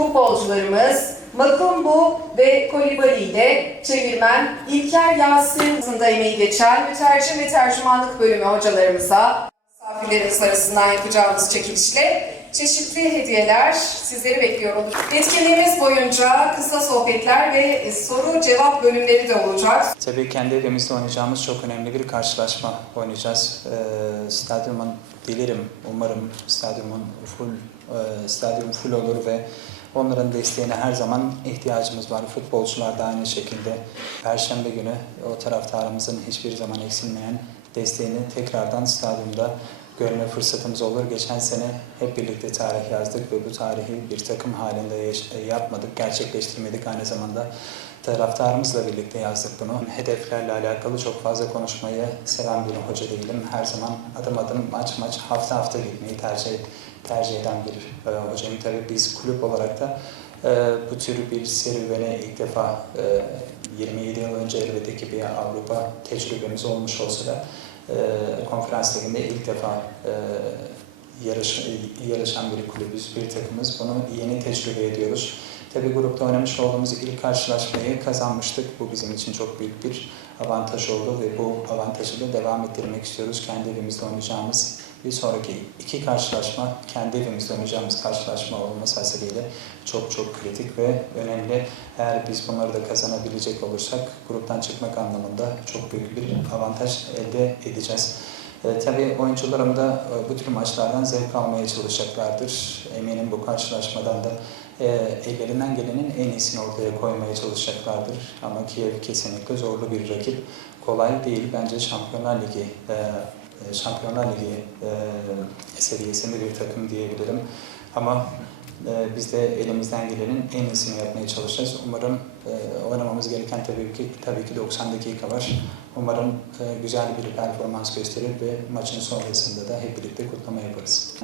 futbolcularımız Makumbu ve Kolibali ile çevirmen İlker Yasin'ın da emeği geçen mütercim ve tercümanlık bölümü hocalarımıza misafirlerimiz arasından yapacağımız çekilişle çeşitli hediyeler sizleri bekliyor olur. Etkinliğimiz boyunca kısa sohbetler ve soru cevap bölümleri de olacak. Tabii kendi evimizde oynayacağımız çok önemli bir karşılaşma oynayacağız. Ee, stadyumun dilerim, umarım stadyumun full, e, stadyum full olur ve onların desteğine her zaman ihtiyacımız var. Futbolcular da aynı şekilde Perşembe günü o taraftarımızın hiçbir zaman eksilmeyen desteğini tekrardan stadyumda görme fırsatımız olur. Geçen sene hep birlikte tarih yazdık ve bu tarihi bir takım halinde yapmadık, gerçekleştirmedik. Aynı zamanda taraftarımızla birlikte yazdık bunu. Hedeflerle alakalı çok fazla konuşmayı seven bir hoca değilim. Her zaman adım adım, maç maç, hafta hafta gitmeyi tercih tercih eden bir e, hocayım. Tabii biz kulüp olarak da e, bu tür bir serüvene ilk defa e, 27 yıl önce elbette ki bir Avrupa tecrübemiz olmuş olsa da e, konferans ilk defa e, yarış, yarışan bir kulübüz, bir takımız. Bunu yeni tecrübe ediyoruz. Tabii grupta oynamış olduğumuz ilk karşılaşmayı kazanmıştık. Bu bizim için çok büyük bir avantaj oldu ve bu avantajı da devam ettirmek istiyoruz. Kendi evimizde oynayacağımız bir sonraki iki karşılaşma, kendi evimizde oynayacağımız karşılaşma olması hasebiyle çok çok kritik ve önemli. Eğer biz bunları da kazanabilecek olursak gruptan çıkmak anlamında çok büyük bir avantaj elde edeceğiz. E, tabii oyuncularım da e, bu tür maçlardan zevk almaya çalışacaklardır. Eminim bu karşılaşmadan da e, ellerinden gelenin en iyisini ortaya koymaya çalışacaklardır. Ama Kiev kesinlikle zorlu bir rakip. Kolay değil. Bence Şampiyonlar Ligi e, Şampiyonlar Ligi e, seviyesinde bir takım diyebilirim. Ama e, biz de elimizden gelenin en iyisini yapmaya çalışacağız. Umarım e, oynamamız gereken tabii ki tabii ki 90 dakika var. Umarım e, güzel bir performans gösterir ve maçın sonrasında da hep birlikte kutlama yaparız.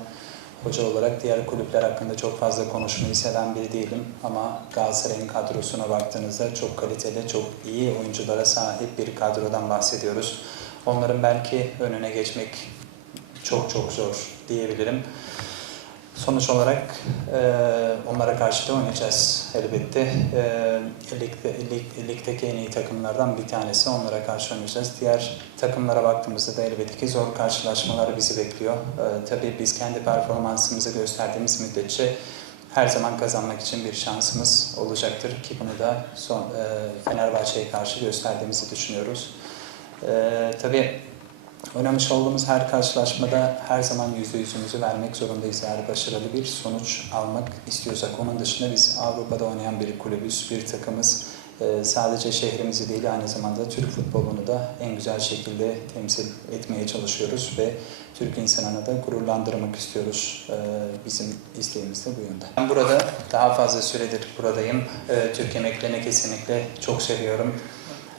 Hoca olarak diğer kulüpler hakkında çok fazla konuşmayı seven biri değilim ama Galatasaray'ın kadrosuna baktığınızda çok kaliteli, çok iyi oyunculara sahip bir kadrodan bahsediyoruz. Onların belki önüne geçmek çok çok zor diyebilirim. Sonuç olarak e, onlara karşı da oynayacağız elbette. E, ligde, lig, ligdeki en iyi takımlardan bir tanesi onlara karşı oynayacağız. Diğer takımlara baktığımızda da elbette ki zor karşılaşmalar bizi bekliyor. E, tabii biz kendi performansımızı gösterdiğimiz müddetçe her zaman kazanmak için bir şansımız olacaktır ki bunu da son e, Fenerbahçe'ye karşı gösterdiğimizi düşünüyoruz. E, tabii Oynamış olduğumuz her karşılaşmada her zaman yüzde yüzümüzü vermek zorundayız. Eğer başarılı bir sonuç almak istiyorsak. Onun dışında biz Avrupa'da oynayan bir kulübüz, bir takımız. Ee, sadece şehrimizi değil aynı zamanda Türk futbolunu da en güzel şekilde temsil etmeye çalışıyoruz ve Türk insanını da gururlandırmak istiyoruz. Ee, bizim isteğimiz de bu yönde. Ben burada daha fazla süredir buradayım. Ee, Türk yemeklerini kesinlikle çok seviyorum.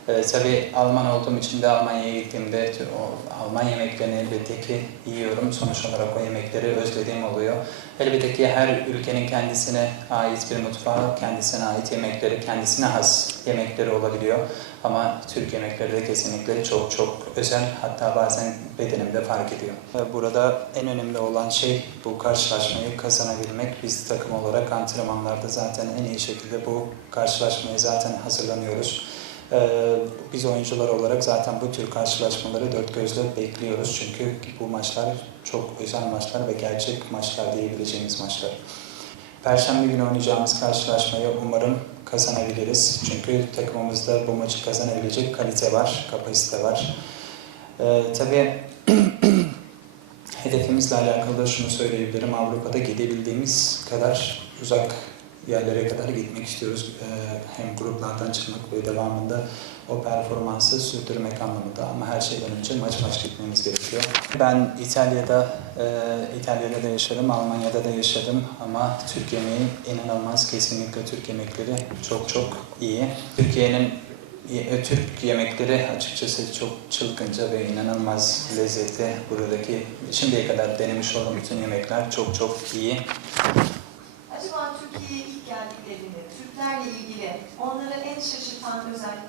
Ee, tabii Alman olduğum için de Almanya'ya gittiğimde o Alman yemeklerini elbette ki yiyorum. Sonuç olarak o yemekleri özlediğim oluyor. Elbette ki her ülkenin kendisine ait bir mutfağı, kendisine ait yemekleri, kendisine has yemekleri olabiliyor. Ama Türk yemekleri de kesinlikle çok çok özel. Hatta bazen bedenimde fark ediyor. Burada en önemli olan şey bu karşılaşmayı kazanabilmek. Biz takım olarak antrenmanlarda zaten en iyi şekilde bu karşılaşmaya zaten hazırlanıyoruz. Ee, Biz oyuncular olarak zaten bu tür karşılaşmaları dört gözle bekliyoruz. Çünkü bu maçlar çok özel maçlar ve gerçek maçlar diyebileceğimiz maçlar. Perşembe günü oynayacağımız karşılaşmayı umarım kazanabiliriz. Çünkü takımımızda bu maçı kazanabilecek kalite var, kapasite var. Ee, tabii hedefimizle alakalı da şunu söyleyebilirim. Avrupa'da gidebildiğimiz kadar uzak yerlere kadar gitmek istiyoruz. Ee, hem gruplardan çıkmak ve devamında o performansı sürdürmek anlamında ama her şeyden önce maç maç gitmemiz gerekiyor. Ben İtalya'da e, İtalya'da da yaşadım, Almanya'da da yaşadım ama Türk yemeği inanılmaz kesinlikle Türk yemekleri çok çok iyi. Türkiye'nin e, Türk yemekleri açıkçası çok çılgınca ve inanılmaz lezzetli. Buradaki şimdiye kadar denemiş olduğum bütün yemekler çok çok iyi. onları en şaşırtan özellik